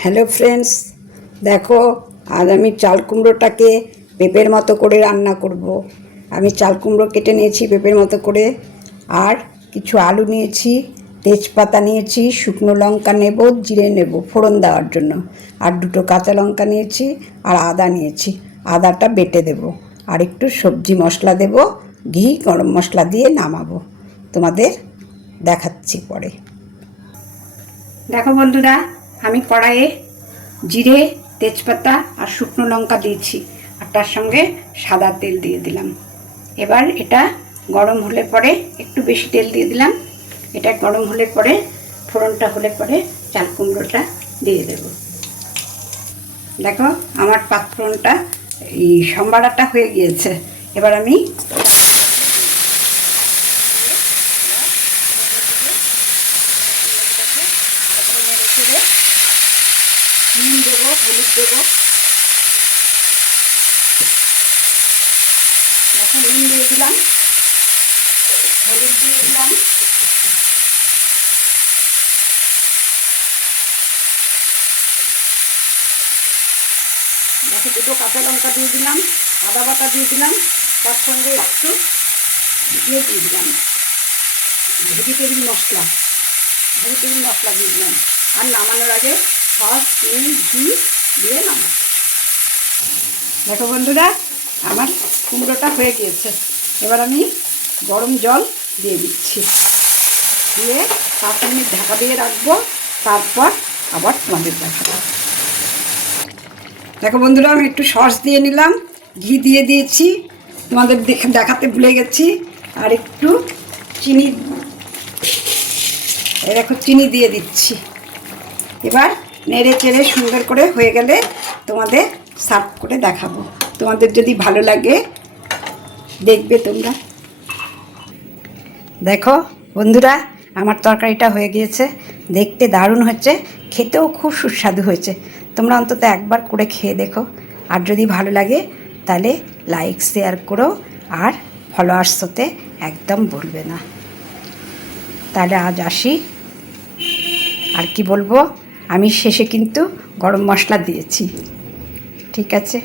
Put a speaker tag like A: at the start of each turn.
A: Hello friends দেখো, আজ আমি চাল কুমড়োটাকে পেঁপের মতো করে রান্না করব। আমি চাল কুমড়ো কেটে নিয়েছি পেঁপের মতো করে, আর কিছু আলু নিয়েছি, তেজপাতা নিয়েছি, শুকনো লঙ্কা নেব, জিরে নেব ফোড়ন দেওয়ার জন্য, আর দুটো কাঁচা লঙ্কা নিয়েছি, আর আদা নিয়েছি। আদাটা বেটে দেব, আর একটু সবজি মশলা দেব, ঘি, গরম মশলা দিয়ে নামাবো। তোমাদের দেখাচ্ছি পরে। দেখো বন্ধুরা আমি কড়াইয়ে জিরে, তেজপাতা আর শুকনো লঙ্কা দিয়েছি আর তার সঙ্গে সাদা তেল দিয়ে দিলাম। এবার এটা গরম হলে পরে একটু বেশি তেল দিয়ে দিলাম। এটা গরম হলে পরে, ফোড়নটা হলে পরে চাল কুমড়োটা দিয়ে দেব। দেখো আমার পাত্রনটা এই সম্বারাটা হয়ে গিয়েছে। এবার আমি নুন দেবো হলুদ দেবো দেখো নুন দিয়ে দিলাম। হলুদ দিয়ে দিলাম। দেখো দুটো কাঁচা লঙ্কা দিয়ে দিলাম, আদা বাটা দিয়ে দিলাম তার সঙ্গে একটু দিয়ে দিয়ে দিলাম। ভেজিটেবিল মশলা ভেজিটেবিল মশলা দিয়ে দিলাম। আর নামানোর আগে সস ঘি দিয়ে নামাবো দেখো বন্ধুরা, আমার কুমড়োটা হয়ে গিয়েছে। এবার আমি গরম জল দিয়ে দিচ্ছি। দিয়ে পাঁচ মিনিট ঢাকা দিয়ে রাখব, তারপর আবার তোমাদের দেখাবো। দেখো বন্ধুরা, আমি একটু সস দিয়ে নিলাম, ঘি দিয়ে দিয়েছি, তোমাদের দেখে দেখাতে ভুলে গেছি, আর একটু চিনি। দেখো, চিনি দিয়ে দিচ্ছি। এবার নেড়ে চেড়ে সুন্দর করে হয়ে গেলে তোমাদের সার্ভ করে দেখাবো। তোমাদের যদি ভালো লাগে, দেখবে তোমরা। দেখো বন্ধুরা, আমার তরকারিটা হয়ে গিয়েছে। দেখতে দারুণ হচ্ছে খেতেও খুব সুস্বাদু হয়েছে। তোমরা অন্তত একবার করে খেয়ে দেখো। আর যদি ভালো লাগে, তাহলে লাইক শেয়ার করো আর ফলোয়ার্স হতে একদম বলবে না। তাহলে আজ আসি। আর কি বলব? আমি শেষে কিন্তু গরম মশলা দিয়েছি। ঠিক আছে?